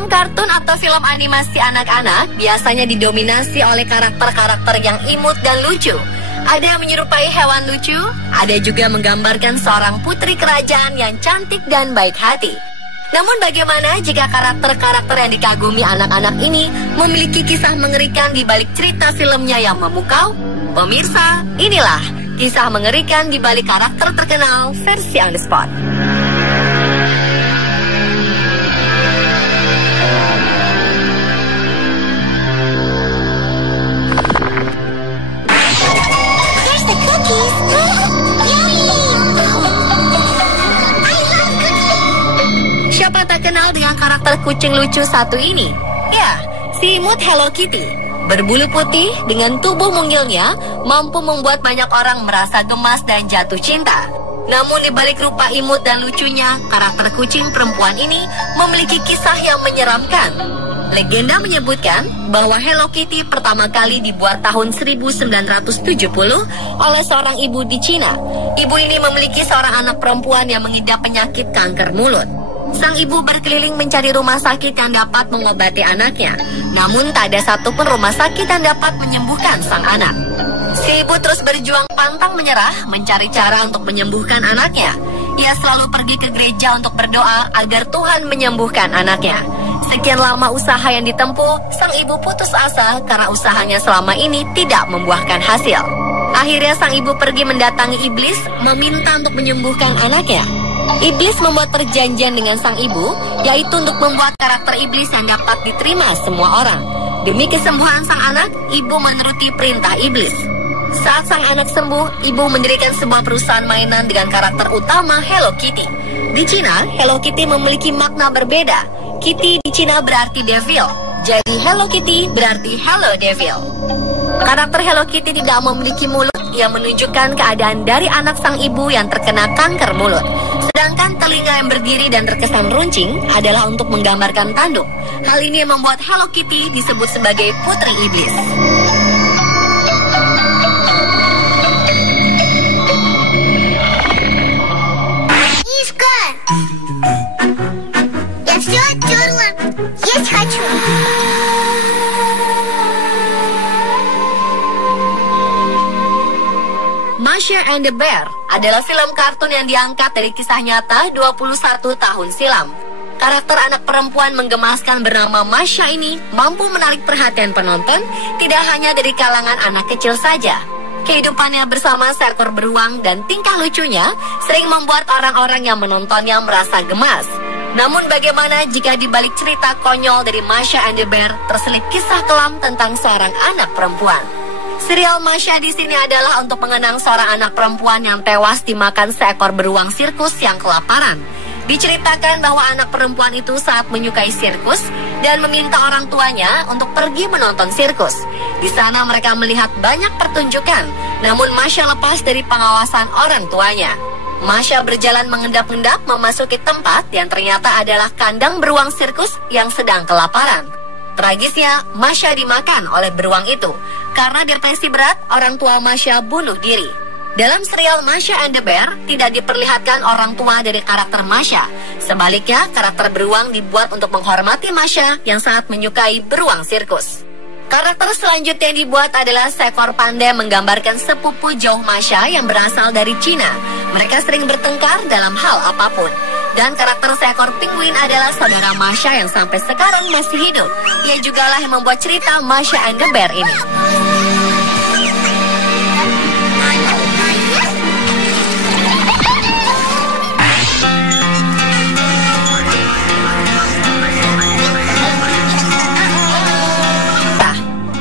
Film kartun atau film animasi anak-anak biasanya didominasi oleh karakter-karakter yang imut dan lucu. Ada yang menyerupai hewan lucu, ada juga menggambarkan seorang putri kerajaan yang cantik dan baik hati. Namun bagaimana jika karakter-karakter yang dikagumi anak-anak ini memiliki kisah mengerikan di balik cerita filmnya yang memukau? Pemirsa, inilah kisah mengerikan di balik karakter terkenal versi On The Spot. Here's the cookies. Siapa tak kenal dengan karakter kucing lucu satu ini? Ya, si imut Hello Kitty. Berbulu putih dengan tubuh mungilnya mampu membuat banyak orang merasa gemas dan jatuh cinta. Namun di balik rupa imut dan lucunya, karakter kucing perempuan ini memiliki kisah yang menyeramkan. Legenda menyebutkan bahwa Hello Kitty pertama kali dibuat tahun 1970 oleh seorang ibu di Cina. Ibu ini memiliki seorang anak perempuan yang mengidap penyakit kanker mulut. Sang ibu berkeliling mencari rumah sakit yang dapat mengobati anaknya. Namun tak ada satupun rumah sakit yang dapat menyembuhkan sang anak. Si ibu terus berjuang pantang menyerah mencari cara untuk menyembuhkan anaknya. Ia selalu pergi ke gereja untuk berdoa agar Tuhan menyembuhkan anaknya. Sekian lama usaha yang ditempuh, sang ibu putus asa karena usahanya selama ini tidak membuahkan hasil. Akhirnya sang ibu pergi mendatangi iblis meminta untuk menyembuhkan anaknya. Iblis membuat perjanjian dengan sang ibu, yaitu untuk membuat karakter iblis yang dapat diterima semua orang. Demi kesembuhan sang anak, ibu menuruti perintah iblis. Saat sang anak sembuh, ibu mendirikan sebuah perusahaan mainan dengan karakter utama Hello Kitty. Di Cina, Hello Kitty memiliki makna berbeda. Kitty di Cina berarti devil, jadi Hello Kitty berarti Hello Devil. Karakter Hello Kitty tidak memiliki mulut yang menunjukkan keadaan dari anak sang ibu yang terkena kanker mulut. Sedangkan telinga yang berdiri dan terkesan runcing adalah untuk menggambarkan tanduk. Hal ini membuat Hello Kitty disebut sebagai putri iblis. Мишка! Я все оттерла. Есть хочу. Masha and the Bear adalah film kartun yang diangkat dari kisah nyata 21 tahun silam. Karakter anak perempuan menggemaskan bernama Masha ini mampu menarik perhatian penonton tidak hanya dari kalangan anak kecil saja. Kehidupannya bersama seekor beruang dan tingkah lucunya sering membuat orang-orang yang menontonnya merasa gemas. Namun bagaimana jika di balik cerita konyol dari Masha and the Bear terselip kisah kelam tentang seorang anak perempuan? Serial Masha di sini adalah untuk mengenang seorang anak perempuan yang tewas dimakan seekor beruang sirkus yang kelaparan. Diceritakan bahwa anak perempuan itu saat menyukai sirkus dan meminta orang tuanya untuk pergi menonton sirkus. Di sana mereka melihat banyak pertunjukan, namun Masha lepas dari pengawasan orang tuanya. Masha berjalan mengendap-endap memasuki tempat yang ternyata adalah kandang beruang sirkus yang sedang kelaparan. Tragisnya, Masha dimakan oleh beruang itu. Karena depresi berat, orang tua Masha bunuh diri. Dalam serial Masha and the Bear, tidak diperlihatkan orang tua dari karakter Masha. Sebaliknya, karakter beruang dibuat untuk menghormati Masha yang sangat menyukai beruang sirkus. Karakter selanjutnya yang dibuat adalah seekor panda menggambarkan sepupu jauh Masha yang berasal dari Cina. Mereka sering bertengkar dalam hal apapun. Dan karakter seekor penguin adalah saudara Masha yang sampai sekarang masih hidup. Ia jugalah yang membuat cerita Masha and the Bear ini.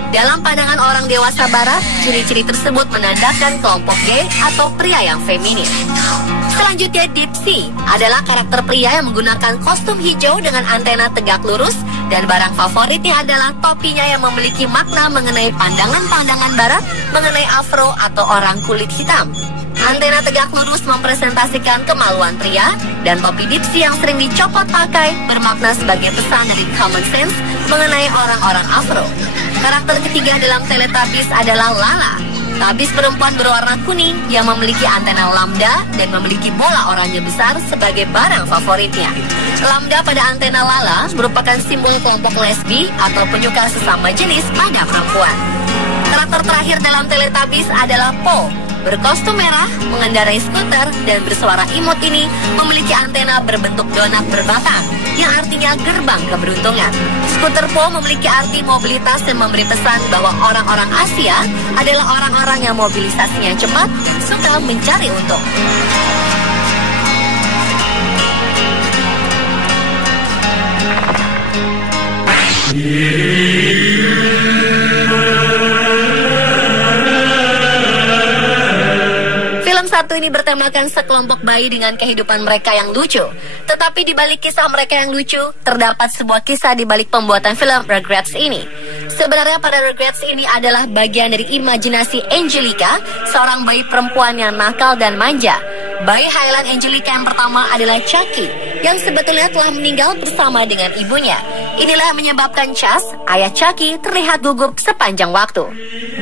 Dalam pandangan orang dewasa barat, ciri-ciri tersebut menandakan kelompok gay atau pria yang feminin. Selanjutnya, Dipsy adalah karakter pria yang menggunakan kostum hijau dengan antena tegak lurus dan barang favoritnya adalah topinya yang memiliki makna mengenai pandangan-pandangan barat mengenai afro atau orang kulit hitam. Antena tegak lurus mempresentasikan kemaluan pria dan topi Dipsy yang sering dicopot pakai bermakna sebagai pesan dari common sense mengenai orang-orang afro. Karakter ketiga dalam Teletubbies adalah Lala. Tabis perempuan berwarna kuning yang memiliki antena lambda dan memiliki bola oranye besar sebagai barang favoritnya. Lambda pada antena Lala merupakan simbol kelompok lesbi atau penyuka sesama jenis pada perempuan. Karakter terakhir dalam Teletubbies adalah Po. Berkostum merah, mengendarai skuter, dan bersuara imut ini memiliki antena berbentuk donat berbatang, yang artinya gerbang keberuntungan. Skuter Po memiliki arti mobilitas dan memberi pesan bahwa orang-orang Asia adalah orang-orang yang mobilisasinya cepat dan suka mencari untung. Satu ini bertemakan sekelompok bayi dengan kehidupan mereka yang lucu. Tetapi di balik kisah mereka yang lucu, terdapat sebuah kisah di balik pembuatan film Rugrats ini. Sebenarnya pada Rugrats ini adalah bagian dari imajinasi Angelica, seorang bayi perempuan yang nakal dan manja. Bayi Highland Angelica yang pertama adalah Chucky, yang sebetulnya telah meninggal bersama dengan ibunya. Inilah yang menyebabkan Chas, ayah Chucky, terlihat gugup sepanjang waktu.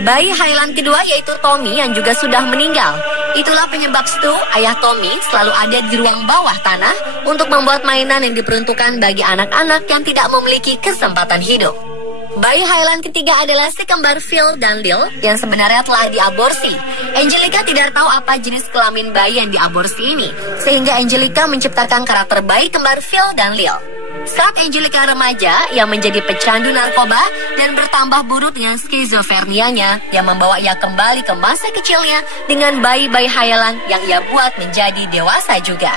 Bayi Highland kedua yaitu Tommy yang juga sudah meninggal. Itulah penyebab Stu, ayah Tommy, selalu ada di ruang bawah tanah untuk membuat mainan yang diperuntukkan bagi anak-anak yang tidak memiliki kesempatan hidup. Bayi Highland ketiga adalah si kembar Phil dan Lil yang sebenarnya telah diaborsi. Angelica tidak tahu apa jenis kelamin bayi yang diaborsi ini, sehingga Angelica menciptakan karakter bayi kembar Phil dan Lil. Saat Angelica remaja, ia menjadi pecandu narkoba dan bertambah buruk dengan skizofrenianya yang membawa ia kembali ke masa kecilnya dengan bayi-bayi Highland yang ia buat menjadi dewasa juga.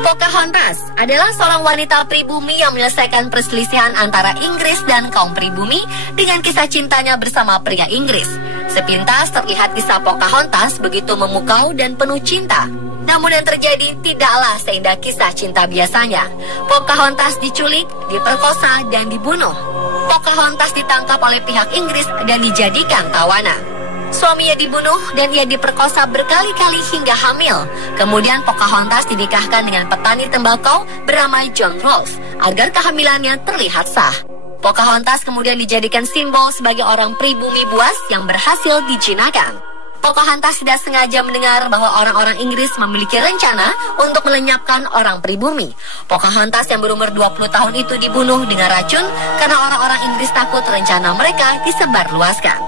Pocahontas adalah seorang wanita pribumi yang menyelesaikan perselisihan antara Inggris dan kaum pribumi dengan kisah cintanya bersama pria Inggris. Sepintas terlihat kisah Pocahontas begitu memukau dan penuh cinta. Namun yang terjadi tidaklah seindah kisah cinta biasanya. Pocahontas diculik, diperkosa, dan dibunuh. Pocahontas ditangkap oleh pihak Inggris dan dijadikan tawanan. Suaminya dibunuh dan ia diperkosa berkali-kali hingga hamil. Kemudian Pocahontas dinikahkan dengan petani tembakau bernama John Rolfe agar kehamilannya terlihat sah. Pocahontas kemudian dijadikan simbol sebagai orang pribumi buas yang berhasil dijinakan. Pocahontas tidak sengaja mendengar bahwa orang-orang Inggris memiliki rencana untuk melenyapkan orang pribumi. Pocahontas yang berumur 20 tahun itu dibunuh dengan racun karena orang-orang Inggris takut rencana mereka disebarluaskan.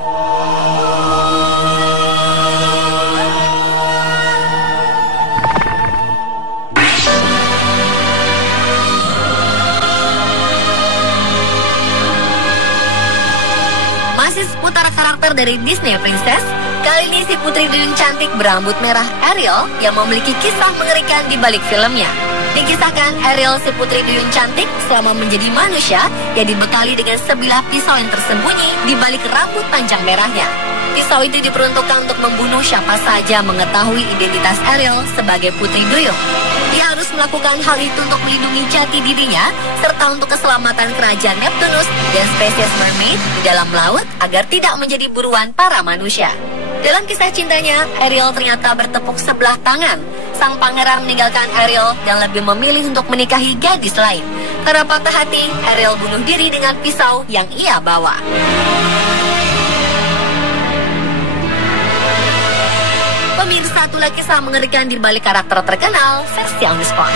Masih seputar karakter dari Disney Princess, kali ini si putri duyung cantik berambut merah Ariel yang memiliki kisah mengerikan di balik filmnya. Dikisahkan Ariel si putri duyung cantik selama menjadi manusia yang dibekali dengan sebilah pisau yang tersembunyi di balik rambut panjang merahnya. Pisau itu diperuntukkan untuk membunuh siapa saja mengetahui identitas Ariel sebagai putri duyung. Dia harus melakukan hal itu untuk melindungi jati dirinya serta untuk keselamatan kerajaan Neptunus dan spesies mermaid di dalam laut agar tidak menjadi buruan para manusia. Dalam kisah cintanya, Ariel ternyata bertepuk sebelah tangan. Sang pangeran meninggalkan Ariel dan lebih memilih untuk menikahi gadis lain. Karena patah hati, Ariel bunuh diri dengan pisau yang ia bawa. Pemirsa, itulah kisah mengerikan di balik karakter terkenal versi on the spot.